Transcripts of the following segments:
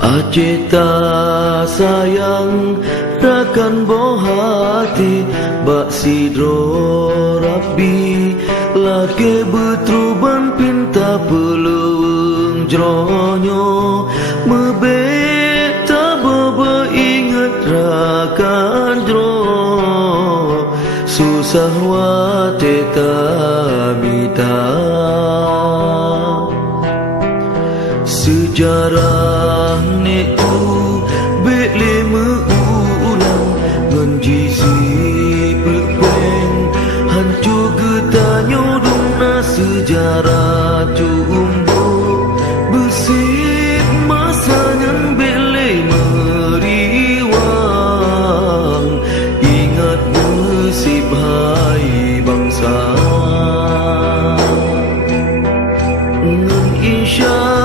Aceh tak sayang rakan boh hati bak sidro Rabbi laki betruban pinta peluang jronyo mebeta bobo ingat rakan jro susah wate tabita sejarah neku bele meulang ngenjizi pepeng hancur getanyo dungna sejarah cumbu besip masanya bele meriwang ingat besip hai bangsa ngan insya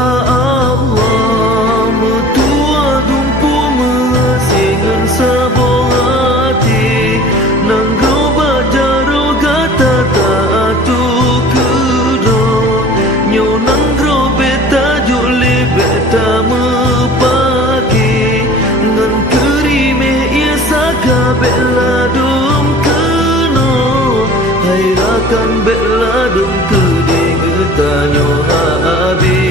bela dum keno hai rakan bela dum kede getanyo habi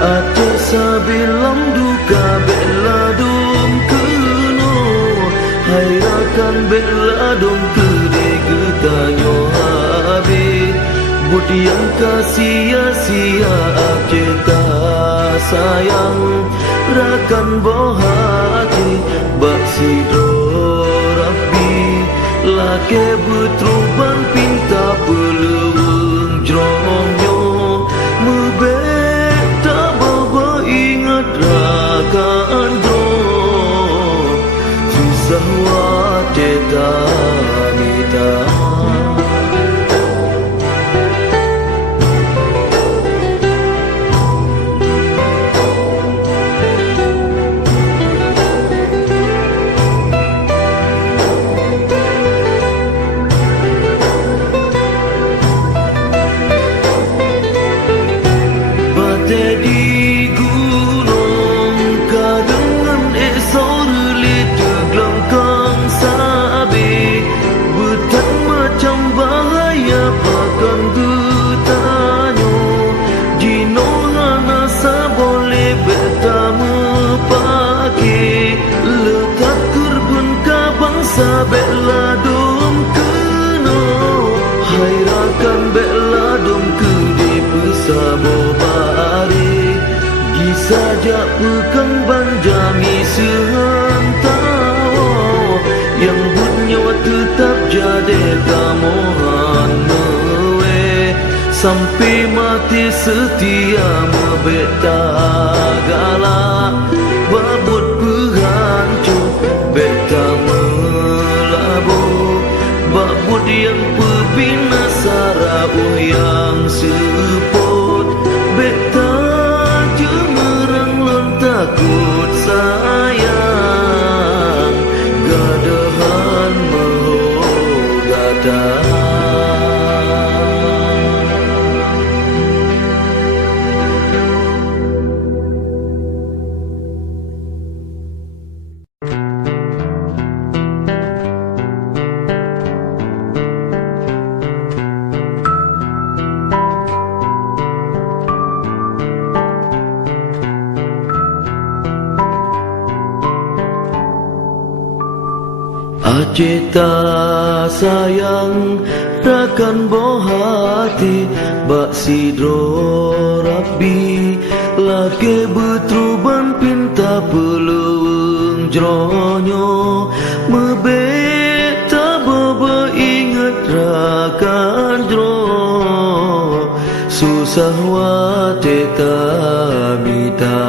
Aceh sabilam duka bela dum keno hai rakan bela dum kede getanyo habi budi yang sia-sia Aceh tak sayang rakan boh hati bak sidro laki betruban pinta peluang jronyo mebeta bobo ingat rakan jro susah wate tamita di gunung kadengan esor litu gelangkang sabi betan macam bahaya pakan getanyo jino nasa boleh beta mepake letak kurban ka bangsa bela dum keno hai rakan bela dum kede pesabo saja pekan banjami sehantau yang bunyawa tetap jadi kamohan mewe sampai mati setia mebeta galak babut penghancur beta melabu babut yang pebina sarau yang seput beta takut sayang gadahan mohogata Aceh tak sayang rakan boh hati bak sidro Rabbi laki betruban pinta peluang jronyo mebeta bobo ingat rakan jro susah wate tamita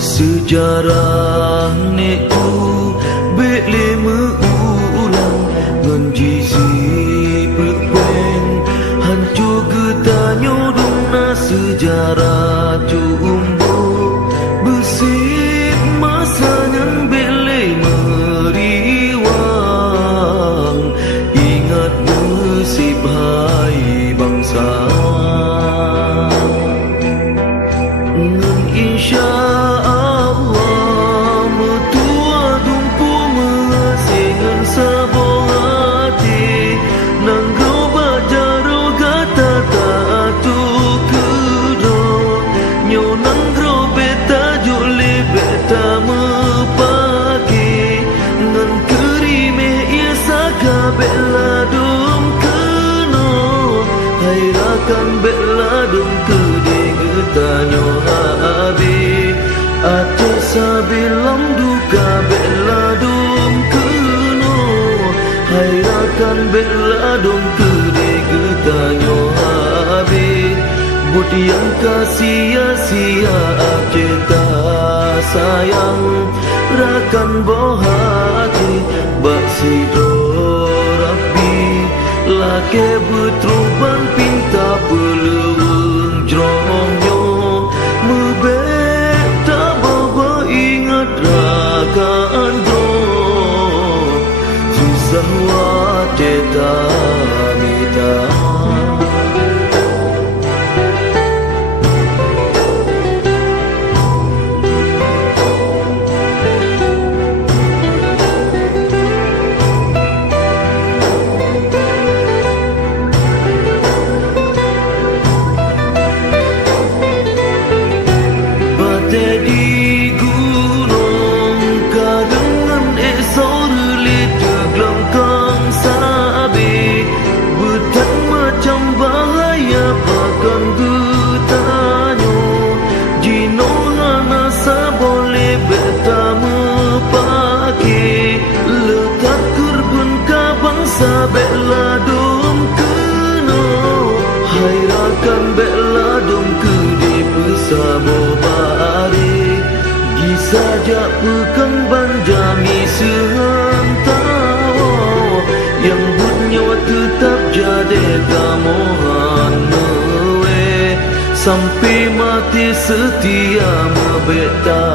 sejarah neku bele meulang ngenjizi pepeng hancur getanyo dungna sejarah cumbu besip masanya bele meriwang ingat besip hai bangsa beladung kede getanyo habi ate sabilam duka beladung kuno hairakan beladung kede getanyo habi butian sia-sia cita sayang rakan bohati baksi Rabbi lake betruban pinta peleweng jronyo mebeta baba ingat rakan dro susah wateta mita di gunung kadengan esor lite gelangkang sabi betan macam bahaya pakan getanyo jino hana boleh beta mepake letak kurban kabang sabela dom keno hairakan bela dom kede pesabo saja pekan banjami sehantau yang bernyawa tetap jadi kamohan mewe sampai mati setia mebeta